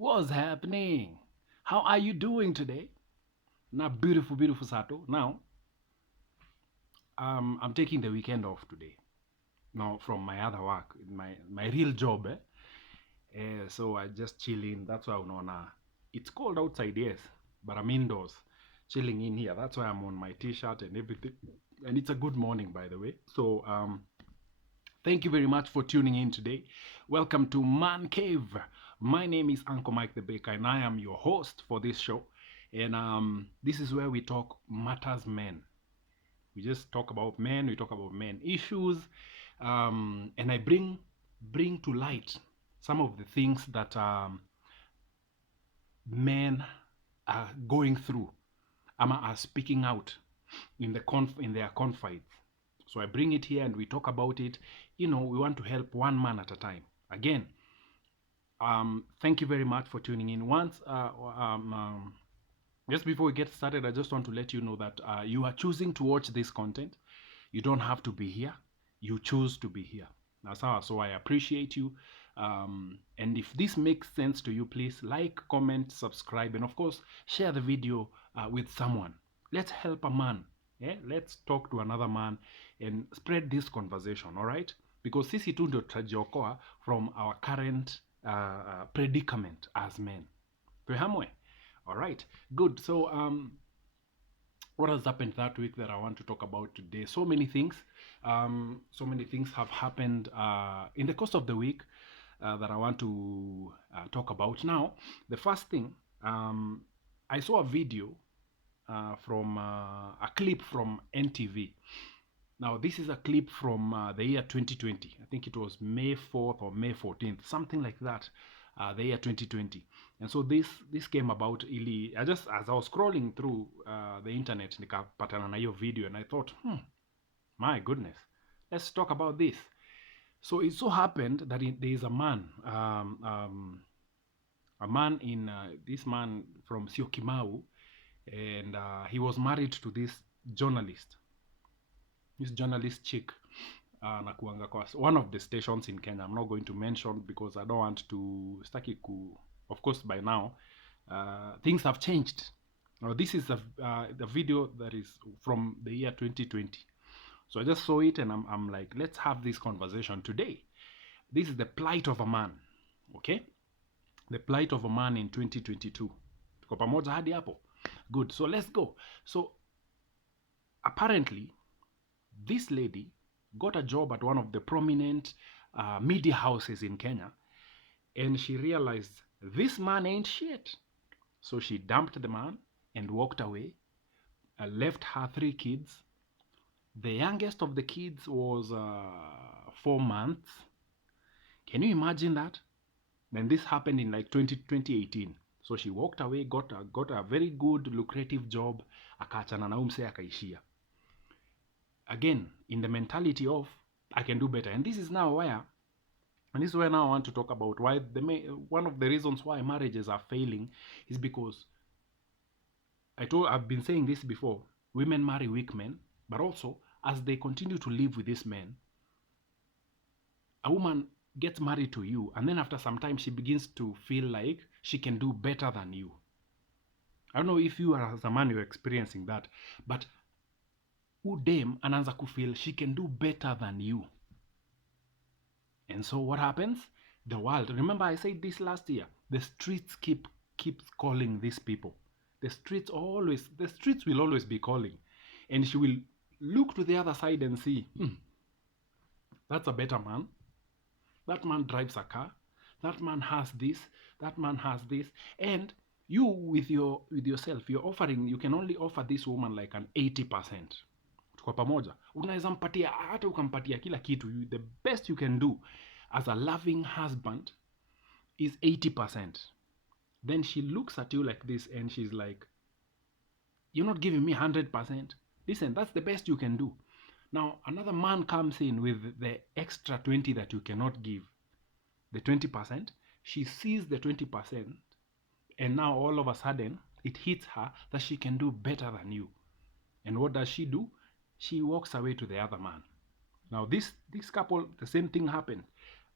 What's happening? How are you doing today? Now, beautiful, beautiful Sato. Now, I'm taking the weekend off today. Now, from my other work, my real job. So I just chilling. That's why I'm on. It's cold outside, yes, but I'm indoors, chilling in here. That's why I'm on my t-shirt and everything. And it's a good morning, by the way. So thank you very much for tuning in today. Welcome to Man Cave. My name is Uncle Mike the Baker, and I am your host for this show. And this is where we talk matters men. We just talk about men. We talk about men issues, and I bring to light some of the things that men are going through, are speaking out in their confides. So I bring it here and we talk about it. We want to help one man at a time. Again, thank you very much for tuning in. Just before we get started, I just want to let you know that you are choosing to watch this content. You don't have to be here. You choose to be here. That's how. So I appreciate you. And if this makes sense to you, please like, comment, subscribe, and of course, share the video with someone. Let's help a man. Yeah? Let's talk to another man and spread this conversation, all right? Because sisi tu ndio tutajiokoa from our current predicament as men. Tuhamwe. All right, good. So what has happened that week that I want to talk about today? So many things. So many things have happened in the course of the week that I want to talk about. Now, the first thing, I saw a video from a clip from NTV. Now, this is a clip from the year 2020. I think it was May 4th or May 14th, something like that, the year 2020. And so this came about ili, as I was scrolling through the internet, nikapatana na hiyo video and I thought, my goodness, let's talk about this. So it so happened that there is a man this man from Syokimau, and he was married to this journalist chick, nakuanga kwa one of the stations in Kenya. I'm not going to mention because I don't want to staki ku. Of course, by now things have changed. Now this is the video that is from the year 2020. So I just saw it and I'm like, let's have this conversation today. This is the plight of a man, okay? The plight of a man in 2022. Tuko pamoja hadi hapo? Good. So let's go. So apparently, this lady got a job at one of the prominent media houses in Kenya, and she realized this man ain't shit. So she dumped the man and walked away, left her 3 kids. The youngest of the kids was 4 months. Can you imagine that? Then this happened in like 2018. So she walked away, got a very good lucrative job, akaachana na umse akaishia. Again, in the mentality of I can do better. And this is now where now I want to talk about why one of the reasons why marriages are failing is because I've been saying this before. Women marry weak men, but also as they continue to live with this man, a woman gets married to you, and then after some time she begins to feel like she can do better than you. I don't know if you are as a man you're experiencing that, but udem anaanza kufeel she can do better than you. And so what happens? The world, remember I said this last year, the streets keeps calling these people. The streets will always be calling. And she will look to the other side and see, that's a better man. That man drives a car. That man has this. That man has this. And you with yourself, you can only offer this woman like an 80%. Tuko pamoja. Unaweza mpatia hata ukampatia kila kitu. The best you can do as a loving husband is 80%. Then she looks at you like this and she's like, you're not giving me 100%. Listen, that's the best you can do. Now, another man comes in with the extra 20 that you cannot give. The 20%. She sees the 20%. And now all of a sudden, it hits her that she can do better than you. And what does she do? She walks away to the other man. Now, this couple, the same thing happened.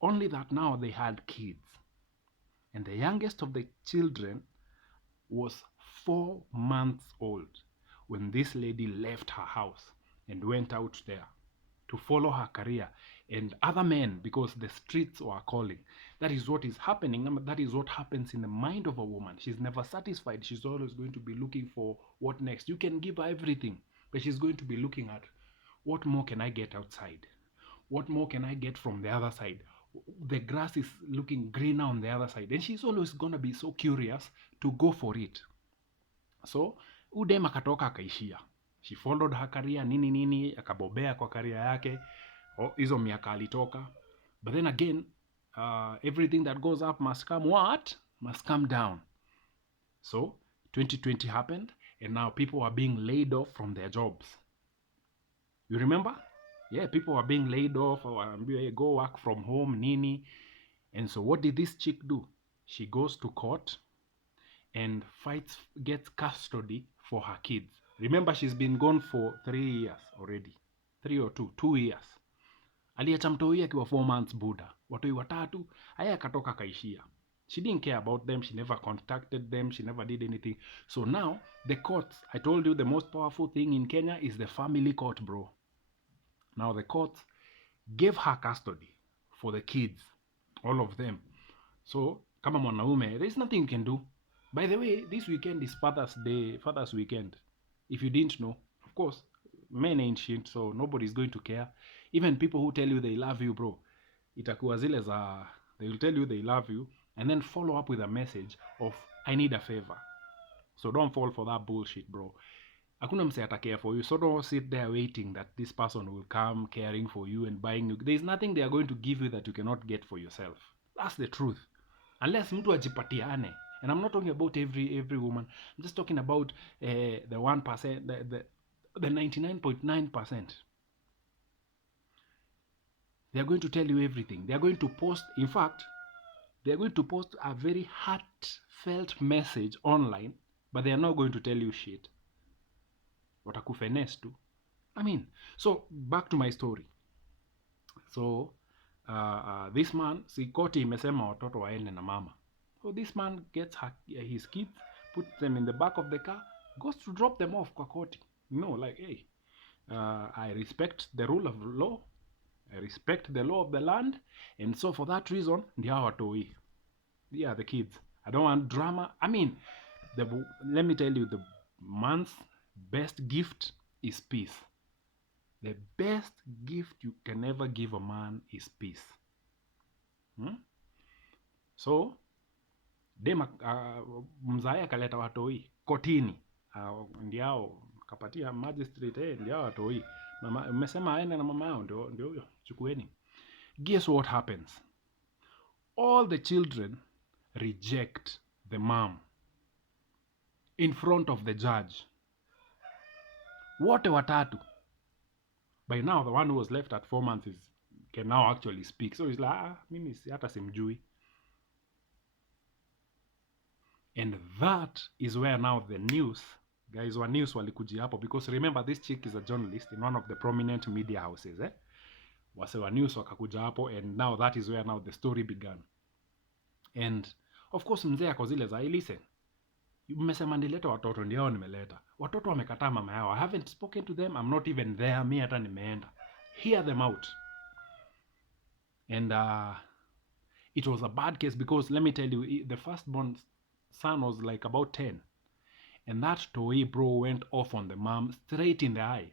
Only that now they had kids. And the youngest of the children was 4 months old when this lady left her house and went out there to follow her career and other men, because the streets were calling. That is what is happening. That is what happens in the mind of a woman. She's never satisfied. She's always going to be looking for what next. You can give her everything, but she's going to be looking at what more can I get outside? What more can I get from the other side? The grass is looking greener on the other side. And she's always going to be so curious to go for it. So udem akatoka akaishia. She followed her career nini nini, akabobea kwa career yake. Hizo miaka alitoka. But then again, everything that goes up must come what? Must come down. So 2020 happened, and now people are being laid off from their jobs. You remember? Yeah, people are being laid off, or go work from home, nini. And so what did this chick do? She goes to court and gets custody for her kids. Remember, she's been gone for 3 years already. 3 or 2 years. Aliacha mtoi akiwa 4 months buda. Watoi watatu, aya akatoka kaishia. She didn't care about them. She never contacted them. She never did anything. So now, the courts, I told you the most powerful thing in Kenya is the family court, bro. Now the courts gave her custody for the kids, all of them. So, kama mwanaume, there's nothing you can do. By the way, this weekend is Father's weekend. If you didn't know, of course, men ain't shit, so nobody's going to care. Even people who tell you they love you, bro, itakuwa zile za, they will tell you they love you, and then follow up with a message of, I need a favor. So don't fall for that bullshit, bro. Hakuna mse ata care for you, so don't sit there waiting that this person will come caring for you and buying you. There's nothing they are going to give you that you cannot get for yourself. That's the truth. Unless mtu ajipatiane. And I'm not talking about every woman. I'm just talking about the 1%, the 99.9%. They are going to tell you everything. They are going to post, in fact, they are going to post a very heartfelt message online, but they are not going to tell you shit. Watakufenes tu. I mean, so back to my story. So this man, si koti imesema watoto waende na mama. So this man gets his kids, puts them in the back of the car, goes to drop them off kwa koti. Like, hey, I respect the rule of law. I respect the law of the land. And so for that reason, ndia watoi. Yeah, the kids. I don't want drama. I mean, let me tell you, the man's best gift is peace. The best gift you can ever give a man is peace. So, mzae akaleta watoi kotini. Ndiao kapatia magistrate, ndiao watoi. Mama, umesema aende na mama yao, ndio huyo, chukueni. Guess what happens? All the children reject the mom in front of the judge. Wote watatu. By now, the one who was left at 4 months can now actually speak. So he's like, mimi hata simjui. And that is where now the news, guys, wa news walikuji hapo, because remember, this chick is a journalist in one of the prominent media houses. Wase wa news wakakuja hapo, and now that is where now the story began. And of course, mzee ako zile za, listen, mmesema nileta watoto, ndio nimeleta. Watoto wamekataa mama yao. I haven't spoken to them. I'm not even there. Mi hata nimeenda. Hear them out. And it was a bad case, because let me tell you, the firstborn son was like about 10. And that toy, bro, went off on the mom straight in the eye.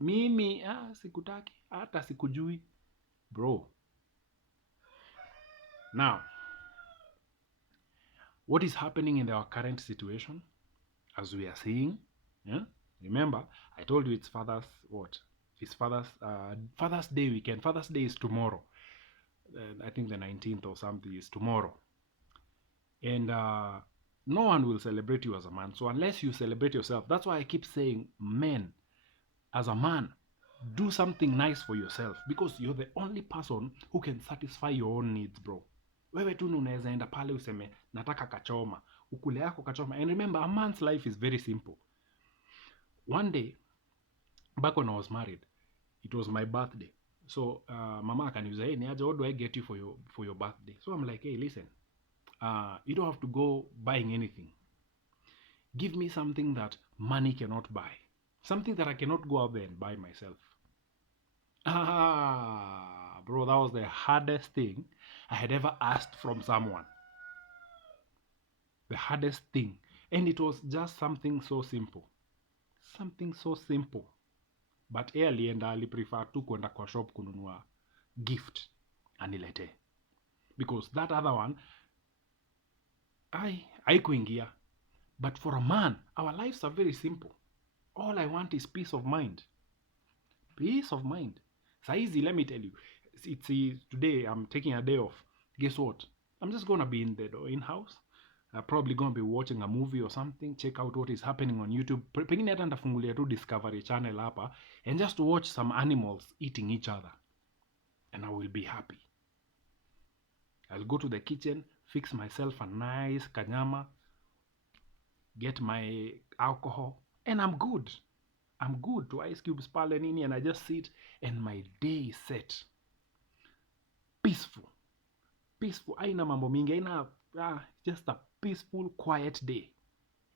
Mimi, sikutaki, hata sikujui. Bro. Now, what is happening in our current situation, as we are seeing, remember, I told you it's Father's Day weekend. Father's Day is tomorrow. I think the 19th or something is tomorrow. And no one will celebrate you as a man. So unless you celebrate yourself, that's why I keep saying, men, as a man, do something nice for yourself, because you're the only person who can satisfy your own needs, bro. Wewe tu unaweza enda pale useme nataka kachoma, ukule yako kachoma. And remember, a man's life is very simple. One day, back when I was married, it was my birthday. So mama akaniuliza, hey, niaje, what do I get you for your birthday? So I'm like, hey, listen, You don't have to go buying anything. Give me something that money cannot buy, something that I cannot go out there and buy myself. Bro, that was the hardest thing I had ever asked from someone. The hardest thing. And it was just something so simple. Something so simple. But yeye alienda aliprefer tu kwenda kwa shop kununua gift anilete. Because that other one, haikuingia. But for a man, our lives are very simple. All I want is peace of mind. Peace of mind. Saizi, let me tell you, it's today I'm taking a day off. Guess what? I'm just gonna be in the in-house. I'm probably gonna be watching a movie or something. Check out what is happening on YouTube. Pengine hata nitafungulia tu Discovery Channel hapa and just watch some animals eating each other, and I will be happy. I'll go to the kitchen, fix myself a nice kanyama, get my alcohol, and I'm good. I'm good to Ice Cube's pale nini, and I just sit and my day is set. Peaceful. Peaceful. Aina mambo mingi. Aina, just a peaceful, quiet day.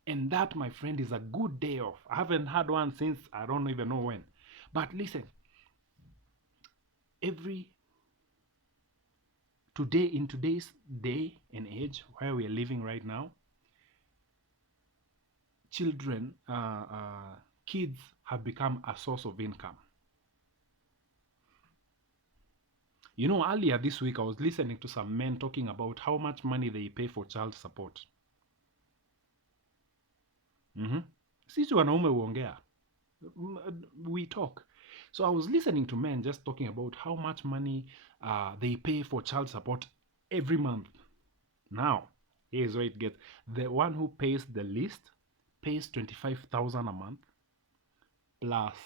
And that, my friend, is a good day off. I haven't had one since I don't even know when. But listen, in today's day and age where we are living right now, kids have become a source of income. You know, earlier this week I was listening to some men talking about how much money they pay for child support. Sisi wanaume huongea. We talk. So I was listening to men just talking about how much money they pay for child support every month. Now, here's where it gets. The one who pays the least pays 25,000 a month plus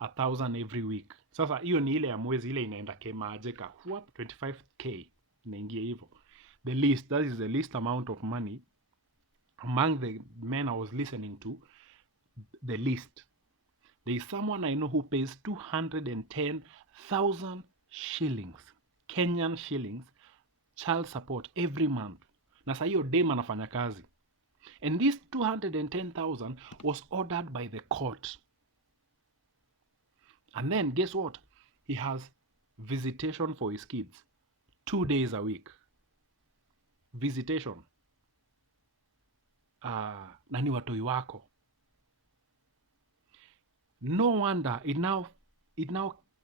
1,000 every week. Sasa hiyo ni ile ya mwezi, ile inaenda kemajeka. 25k inaingia hivyo. The least, that is the least amount of money among the men I was listening to. The least. There is someone I know who pays 210,000 shillings, Kenyan shillings, child support every month. Na saa hiyo dem anafanya kazi. And this 210,000 was ordered by the court. And then guess what? He has visitation for his kids 2 days a week. Visitation. Nani watoi wako. No wonder it now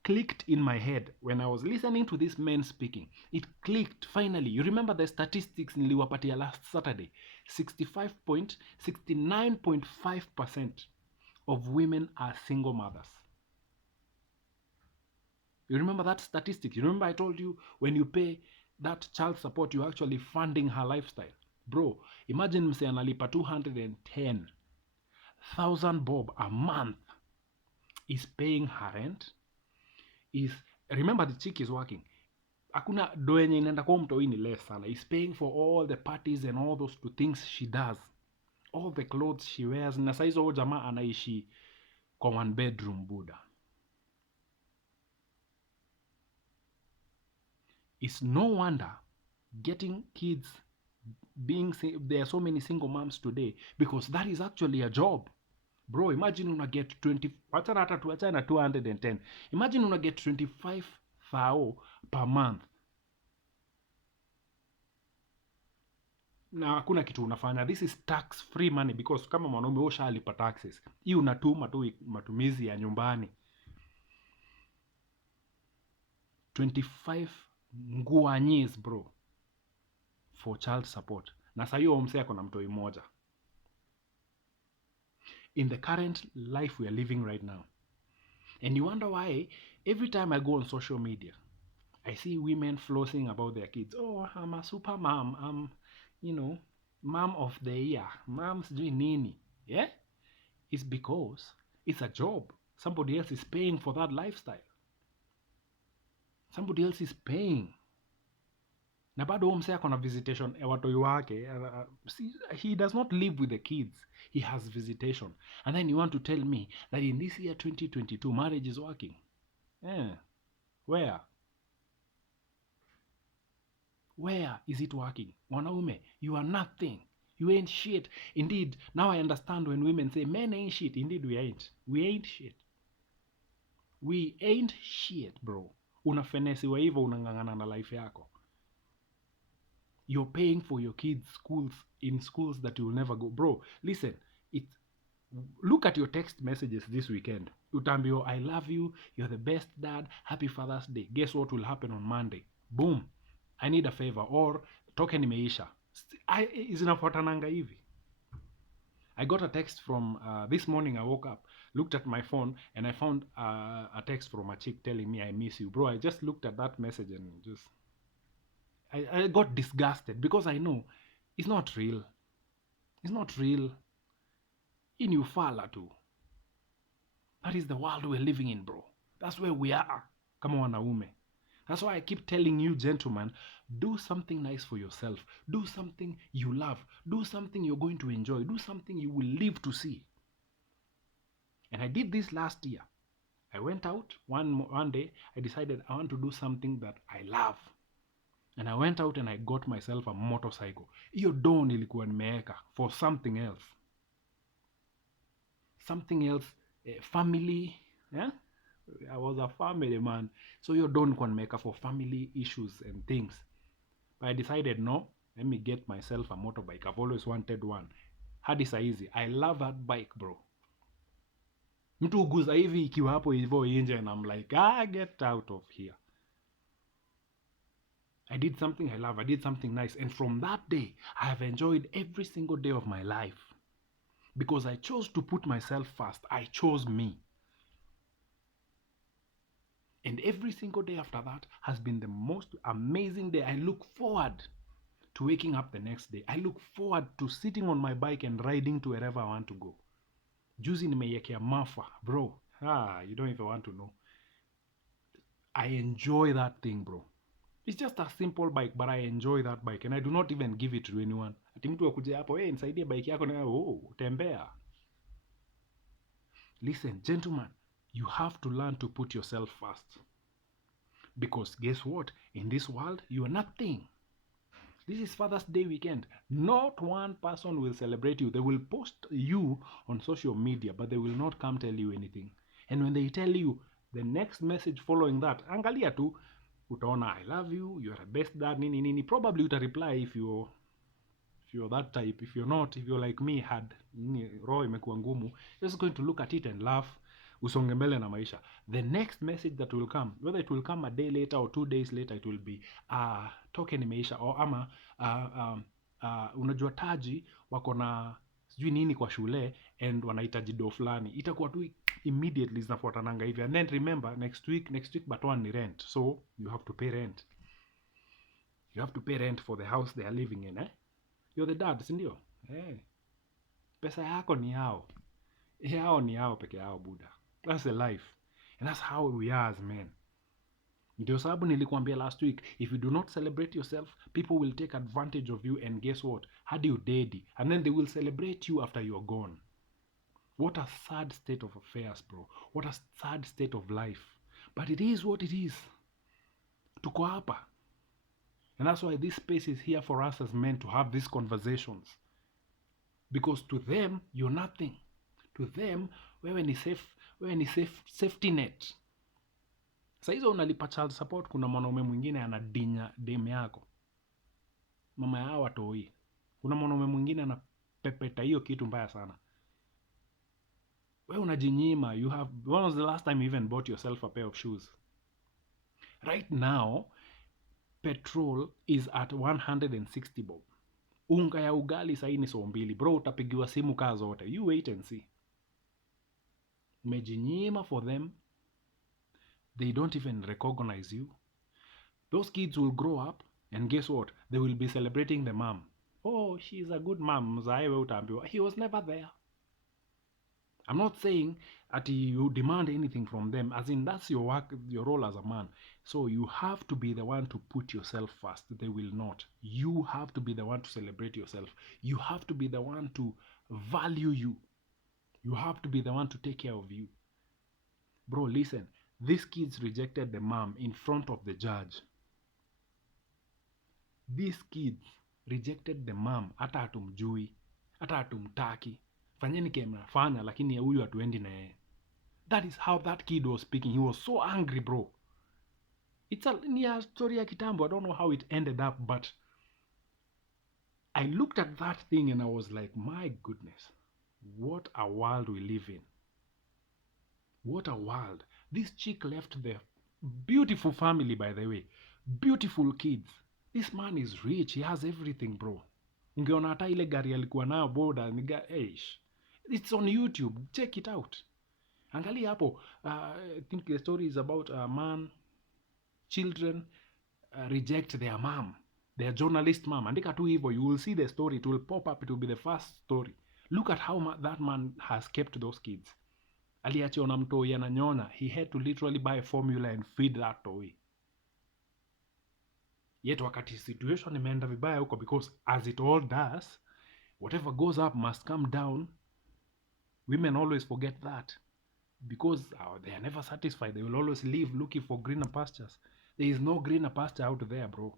clicked in my head when I was listening to this man speaking. It clicked finally. You remember the statistics niliwapatia last Saturday? 69.5% of women are single mothers. You remember that statistic? You remember I told you when you pay that child support, you're actually funding her lifestyle. Bro, imagine mse analipa 210,000 bob a month. Is paying her rent. Remember the chick is working. Hakuna doenye inaenda kwa mtoi ni less sana. Is paying for all the parties and all those things she does. All the clothes she wears. Na saizo jamaa anaishi kwa 1 bedroom buda. It's no wonder getting kids there are so many single moms today, because that is actually a job. Bro, imagine una get 20, wachana 210. Imagine una get 25,000 per month. Na hakuna kitu unafanya. This is tax free money, because kama mwanaume ushalipa taxes. Hii unatuma tu matumizi ya nyumbani. 25 nguanyes bro for child support. Na saa hiyo msee ako na mtoi moja. In the current life we are living right now. And you wonder why every time I go on social media, I see women flossing about their kids. Oh, I'm a super mom. I'm, mom of the year. Mom's doing nini. Yeah? It's because it's a job. Somebody else is paying for that lifestyle. Somebody else is paying. Na bado msee ako na visitation ya watoi wake. He does not live with the kids. He has visitation. And then you want to tell me that in this year 2022 marriage is working. Where? Where is it working? Wanaume, you are nothing. You ain't shit. Indeed, now I understand when women say men ain't shit. Indeed, we ain't. We ain't shit. We ain't shit, bro. Unafenesiwa hivyo, unang'ang'ana na life yako. You're paying for your kids' schools in schools that you will never go. Bro, listen, look at your text messages this weekend. Utambio, I love you, you're the best dad, happy Father's Day. Guess what will happen on Monday? Boom, I need a favor, or token imeisha. Zinafuatananga hivi. I got a text from this morning. I woke up, looked at my phone, and I found a text from a chick telling me I miss you. Bro, I just looked at that message and I got disgusted because I know it's not real. It's not real. In you fala too. That is the world we're living in, bro. That's where we are. Come on, wanaume. That's why I keep telling you, gentlemen, do something nice for yourself. Do something you love. Do something you're going to enjoy. Do something you will live to see. And I did this last year. I went out one day. I decided I want to do something that I love. And I went out and I got myself a motorcycle. Hiyo do nilikuwa nimeeka for something else. Something else, family. Yeah? I was a family man. So hiyo do nilikuwa nimeeka for family issues and things. But I decided no, let me get myself a motorbike. I've always wanted one. Hadi saizi, I love that bike, bro. Mtu uguza hivi ikiwa hapo hivyo nje and I'm like, get out of here. I did something I love. I did something nice. And from that day, I have enjoyed every single day of my life. Because I chose to put myself first. I chose me. And every single day after that has been the most amazing day. I look forward to waking up the next day. I look forward to sitting on my bike and riding to wherever I want to go. Juzi nimeiekea mafa, bro. You don't even want to know. I enjoy that thing, bro. It's just a simple bike, but I enjoy that bike. And I do not even give it to anyone. Ati mtu akuje hapo, nisaidie bike yako na tembea. Listen, gentlemen, you have to learn to put yourself first. Because guess what? In this world, you are nothing. This is Father's Day weekend. Not one person will celebrate you. They will post you on social media, but they will not come tell you anything. And when they tell you the next message following that, angalia tu, utaona I love you, you're the best dad, nini nini. Probably uta reply if you're that type. If you're not, if you're like me, had roho imekuwa ngumu, you're just going to look at it and laugh. Usonge mbele na maisha. The next message that will come, whether it will come a day later or 2 days later, it will be token imeisha, or ama unajua Taji wako na sijui nini kwa shule and wanahitaji do fulani. Itakuwa tu immediately zinafuatananga hivi. And then remember, next week but one ni rent. So you have to pay rent. You have to pay rent for the house they are living in, You're the dad, si ndio? Pesa yako ni yao. Yao ni yao peke yao, buda. That's the life. And that's how we are as men. Ndio sababu nilikuambia last week, if you do not celebrate yourself, people will take advantage of you, and guess what? Hadi udedi. And then they will celebrate you after you're gone. What a sad state of affairs, bro. What a sad state of life. But it is what it is. Tuko hapa. And that's why this space is here for us as men to have these conversations. Because to them, you're nothing. To them, wewe ni safety net. Sasa hizo unalipa child support, kuna mwanaume mwingine anadinya dem yako. Mama yao watoi. Kuna mwanaume mwingine anapepeta hiyo kitu mbaya sana. Wewe unajinyima. When was the last time you even bought yourself a pair of shoes? Right now, petrol is at 160 bob. Unga ya ugali sasa ni $2. Bro, utapigiwa simu kaa zote. You wait and see. Umejinyima for them. They don't even recognize you. Those kids will grow up, and guess what? They will be celebrating the mom. Oh, she's a good mom. He was never there. I'm not saying that you demand anything from them, as in that's your work, your role as a man. So you have to be the one to put yourself first. They will not. You have to be the one to celebrate yourself. You have to be the one to value you. You have to be the one to take care of you. Bro, listen. These kids rejected the mom in front of the judge. These kids rejected the mom, hata hatumjui, hata hatumtaki. Fanyeni kile mnafanya, lakini huyu hatuendi na yeye. That is how that kid was speaking. He was so angry, bro. It's a near story ya kitambo. I don't know how it ended up, but I looked at that thing and I was like, my goodness, what a world we live in. What a world. This chick left the beautiful family, by the way. Beautiful kids. This man is rich. He has everything, bro. Ungeona hata ile gari alikuwa nayo boda. It's on YouTube. Check it out. Angalia hapo. I think the story is about a man, children reject their mom. Their journalist mom. Andika tu hivyo. You will see the story. It will pop up. It will be the first story. Look at how that man has kept those kids. Aliachiwa na mtoi ananyonya. He had to literally buy a formula and feed that toy. Yet wakati situation imeenda vibaya huko, because as it all does, whatever goes up must come down. Women always forget that, because they are never satisfied. They will always live looking for greener pastures. There is no greener pasture out there, bro.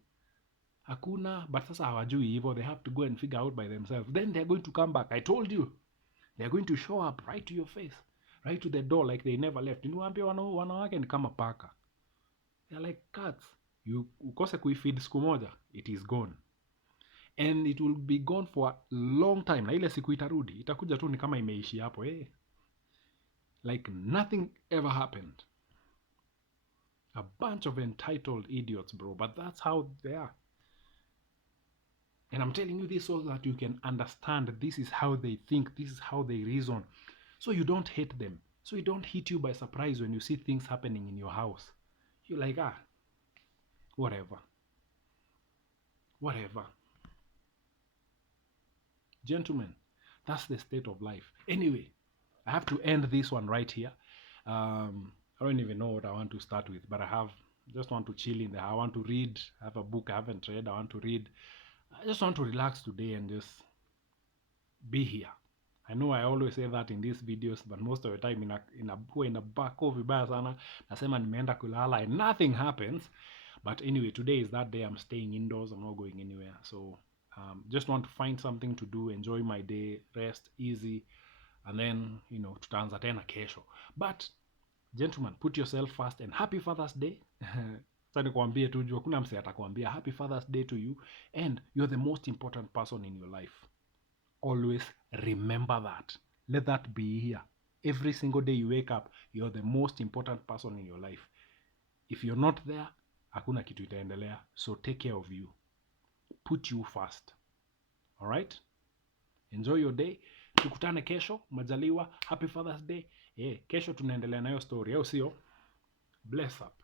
Hakuna. But sasa hawajui hivyo. They have to go and figure out by themselves. Then they are going to come back. I told you, they are going to show up right to your face, right to the door, like they never left. Niwaambia wanawake ni kama paka. They are like cats. You ukose kuifeed siku moja, it is gone, and it will be gone for a long time. Na ile siku itarudi, itakuja tu ni kama imeishi hapo, like nothing ever happened. A bunch of entitled idiots, bro, but that's how they are. And I'm telling you this so that you can understand this is how they think, this is how they reason, so you don't hate them, so it don't hit you by surprise when you see things happening in your house. You're like, whatever. Gentlemen, that's the state of life. Anyway, I have to end this one right here. I don't even know what I want to start with, but I just want to chill in there. I want to read. I have a book I haven't read. I want to read. I just want to relax today and just be here. I know I always say that in these videos, but most of the time in a back vibaya sana, nasema nimeenda kulala and nothing happens. But anyway, today is that day. I'm staying indoors. I'm not going anywhere. So just want to find something to do, enjoy my day, rest, easy, and then, tutaanza tena kesho. But gentlemen, put yourself first, and happy Father's Day. Sasa nikwambie tu jua kuna mse atakwambia happy Father's Day to you, and you're the most important person in your life. Always remember that. Let that be here. Every single day you wake up, you're the most important person in your life. If you're not there, hakuna kitu itaendelea. So take care of you. Put you first. Alright? Enjoy your day. Tukutane kesho, majaliwa. Happy Father's Day. Kesho tunaendelea na hiyo story, au sio? Bless up.